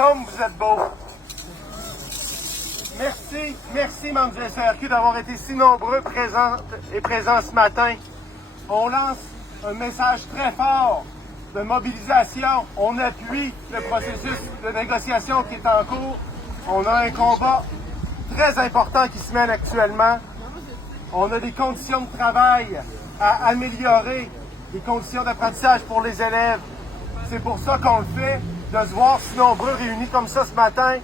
comme vous êtes beaux. Merci, membres du SRQ, d'avoir été si nombreux présents ce matin. On lance un message très fort de mobilisation. On appuie le processus de négociation qui est en cours. On a un combat très important qui se mène actuellement. On a des conditions de travail à améliorer, des conditions d'apprentissage pour les élèves. C'est pour ça qu'on le fait, de se voir si nombreux réunis comme ça ce matin.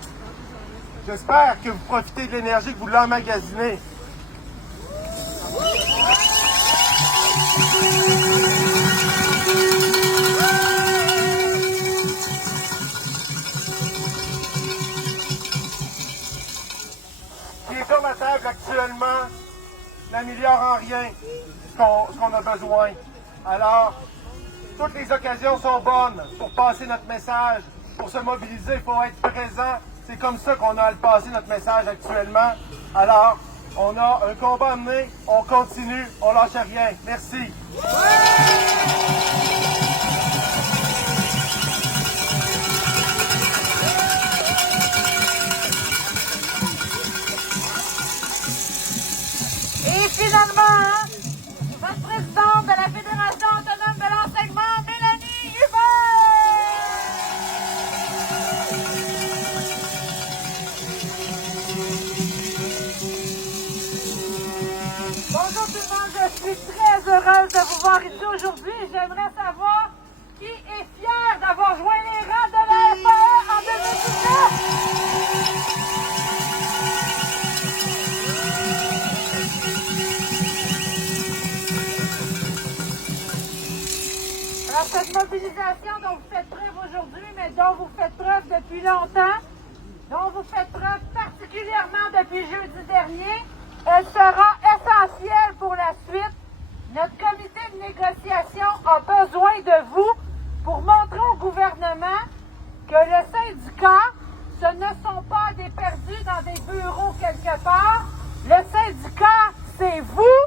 J'espère que vous profitez de l'énergie, que vous l'emmagasinez. Ce qui est comme à table actuellement n'améliore en rien ce qu'on a besoin. Alors, toutes les occasions sont bonnes pour passer notre message, pour se mobiliser, il faut être présent. C'est comme ça qu'on a à le passer notre message actuellement. Alors, on a un combat à mener, on continue, on lâche rien. Merci. Et finalement, votre présidente de la Fédération autonome de l'enseignement, Mélanie Hubert! Bonjour tout le monde, je suis très heureuse de vous voir ici aujourd'hui. J'aimerais savoir qui est fier d'avoir joint les rangs de la FAE en 2019. Alors, cette mobilisation dont vous faites preuve aujourd'hui, mais dont vous faites preuve depuis longtemps, dont vous faites preuve particulièrement depuis jeudi dernier, elle sera essentielle pour la suite. Notre comité de négociation a besoin de vous pour montrer au gouvernement que le syndicat, ce ne sont pas des perdus dans des bureaux quelque part. Le syndicat, c'est vous.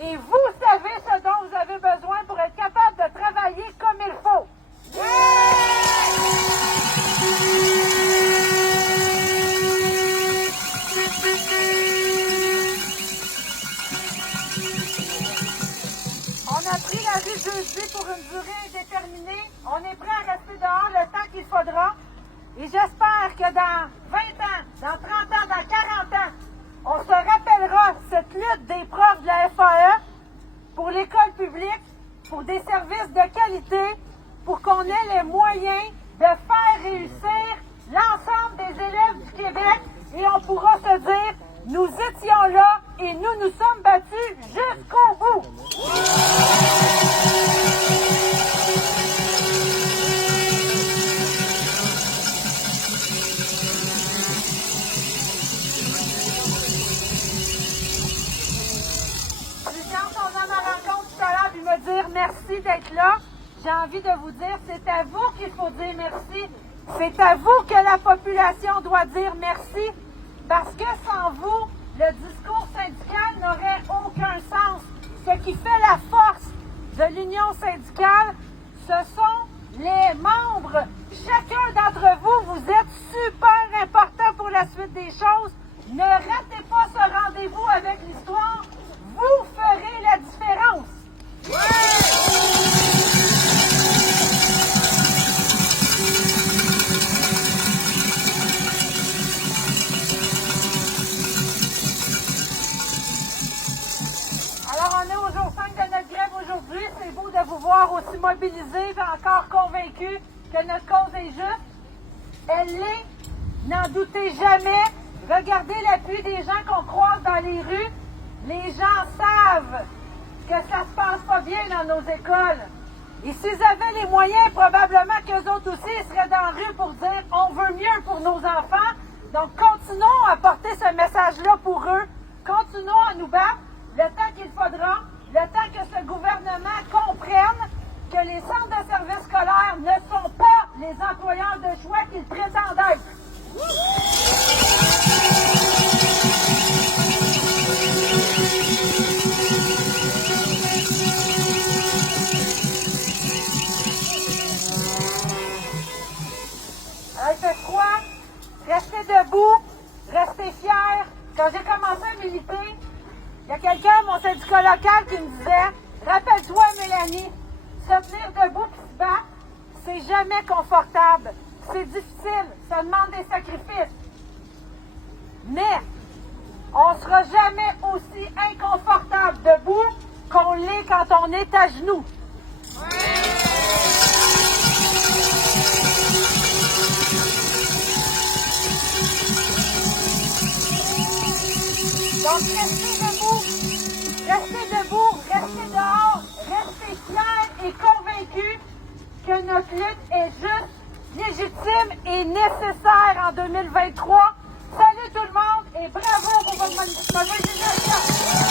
Et vous savez ce dont vous avez besoin pour être capable de travailler comme il faut. On a pris la rue jeudi pour une durée indéterminée. On est prêt à rester dehors le temps qu'il faudra. Et j'espère que dans 20 ans, dans 30 ans, dans 40 ans, on se rappellera cette lutte des profs de la FAE pour l'école publique, pour des services de qualité, pour qu'on ait les moyens de faire réussir l'ensemble des élèves du Québec. Et on pourra se dire, nous étions là et nous nous sommes battus jusqu'au bout. Dire merci d'être là. J'ai envie de vous dire, c'est à vous qu'il faut dire merci. C'est à vous que la population doit dire merci. Parce que sans vous, le discours syndical n'aurait aucun sens. Ce qui fait la force de l'union syndicale, ce sont les membres. Chacun d'entre vous, vous êtes super important pour la suite des choses. Ne ratez pas ce rendez-vous avec l'histoire. Vous ferez la différence. Alors, on est au jour 5 de notre grève aujourd'hui. C'est beau de vous voir aussi mobilisés et encore convaincus que notre cause est juste. Elle l'est. N'en doutez jamais. Regardez l'appui des gens qu'on croise dans les rues. Les gens savent que ça se passe pas bien dans nos écoles. Et s'ils avaient les moyens, probablement qu'eux autres aussi seraient dans la rue pour dire « on veut mieux pour nos enfants ». Donc, continuons à porter ce message-là pour eux. Continuons à nous battre le temps qu'il faudra, le temps que ce gouvernement comprenne que les centres de services scolaires ne sont pas les employeurs de choix qu'ils prétendent être. Il fait froid, Il y a quelqu'un, mon syndicat local, qui me disait, rappelle-toi, Mélanie, se tenir debout et se battre, c'est jamais confortable. C'est difficile. Ça demande des sacrifices. Mais, on ne sera jamais aussi inconfortable debout qu'on l'est quand on est à genoux. Donc, restez debout, restez dehors, restez fiers et convaincus que notre lutte est juste, légitime et nécessaire en 2023. Salut tout le monde et bravo pour votre mobilisation!